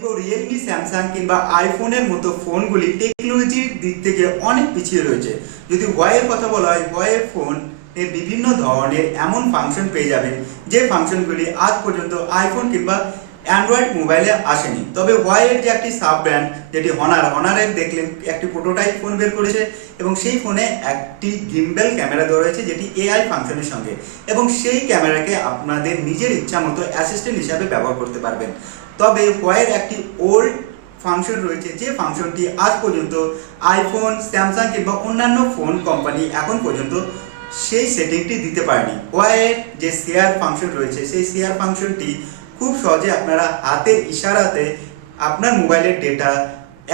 Vivo, Realme, Samsung কিংবা আইফোনের মতো ফোনগুলি টেকনোলজির দিক থেকে অনেক পিছিয়ে রয়েছে। যদি ওয়াইয়ের কথা বলা হয়, ওয়াইয়ের ফোন বিভিন্ন ধরনের এমন ফাংশন পেয়ে যাবেন যে ফাংশনগুলি আজ পর্যন্ত আইফোন কিংবা অ্যান্ড্রয়েড মোবাইলে আসেনি। তবে ওয়াইয়ের যে একটি সাব ব্র্যান্ড যেটি হনারের দেখলেন একটি প্রোটোটাইপ ফোন বের করেছে এবং সেই ফোনে একটি গিম্বেল ক্যামেরা দেওয়া রয়েছে যেটি এআই ফাংশনের সঙ্গে, এবং সেই ক্যামেরাকে আপনাদের নিজের ইচ্ছা মতো অ্যাসিস্ট্যান্ট হিসাবে ব্যবহার করতে পারবেন। তবে ওয়াইয়ের একটি ওল্ড ফাংশন রয়েছে যে ফাংশনটি আজ পর্যন্ত আইফোন, স্যামসাং কিংবা অন্যান্য ফোন কোম্পানি এখন পর্যন্ত সেই সেটিংটি দিতে পারেনি। ওয়াইয়ের যে শেয়ার ফাংশন রয়েছে সেই শেয়ার ফাংশনটি খুব সহজে আপনারা হাতের ইশারাতে আপনার মোবাইলের ডেটা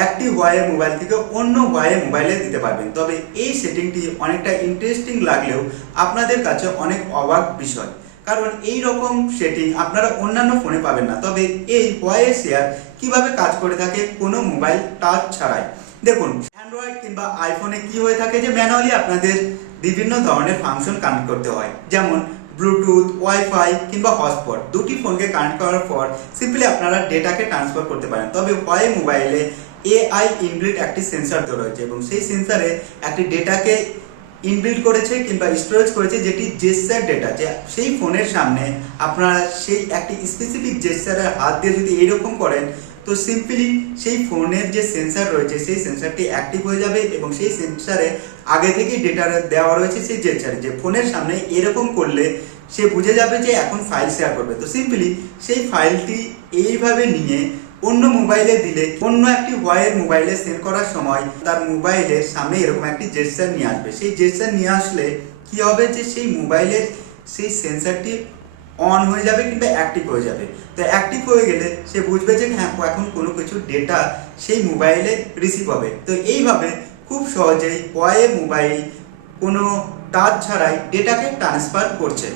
একটি ওয়াইয়ের মোবাইল থেকে অন্য ওয়াইয়ের মোবাইলে দিতে পারবেন। তবে এই সেটিংটি অনেকটা ইন্টারেস্টিং লাগলেও আপনাদের কাছে অনেক অবাক বিষয়, কারণ এই রকম সেটিং আপনারা অন্যান্য ফোনে পাবেন না। তবে এই ওয়াইয়ের শেয়ার কিভাবে কাজ করে থাকে কোনো মোবাইল টাচ ছাড়াই, দেখুন অ্যান্ড্রয়েড কিংবা আইফোনে কি হয়ে থাকে যে ম্যানুয়ালি আপনাদের বিভিন্ন ধরনের ফাংশন কানেক্ট করতে হয়, যেমন ব্লুটুথ, ওয়াইফাই কিংবা হটস্পট। দুটি ফোনকে কানেক্ট করার পর সিম্পলি আপনারা ডেটাকে ট্রান্সফার করতে পারেন। তবে ওয়াই মোবাইলে এআই ইনবিল্ট একটি সেন্সর দেওয়া রয়েছে এবং সেই সেন্সরে একটি ডেটাকে ইনবিল্ট করেছে কিংবা স্টোরেজ করেছে যেটি জেস্চার ডেটা, যে সেই ফোনের সামনে আপনারা সেই একটি স্পেসিফিক জেস্চারের হাত দিয়ে যদি এইরকম করেন তো সিম্পলি সেই ফোনের যে সেন্সর রয়েছে সেই সেন্সরটি অ্যাক্টিভ হয়ে যাবে এবং সেই সেন্সরে আগে থেকেই ডেটা দেওয়া রয়েছে সেই জেস্চারে, যে ফোনের সামনে এরকম করলে সে বুঝে যাবে যে এখন ফাইল শেয়ার করবে। তো সিম্পলি সেই ফাইলটি এইভাবে নিয়ে অন্য মোবাইলে দিলে অন্য একটি ওয়াইয়ের মোবাইলে সেন্ড করার সময় তার মোবাইলের সামনে এরকম একটি জেস্চার নিয়ে আসবে। সেই জেস্চার নিয়ে আসলে কি হবে যে সেই মোবাইলের সেই সেন্সরটি অন হয়ে যাবে কিংবা অ্যাক্টিভ হয়ে যাবে। তো অ্যাক্টিভ হয়ে গেলে সে বুঝবে যে হ্যাঁ এখন কোনো কিছু ডেটা সেই মোবাইলে রিসিভ হবে। তো এইভাবে খুব সহজেই ওয়াইয়ের মোবাইল কোনো টাচ ছাড়াই ডেটাকে ট্রান্সফার করছে।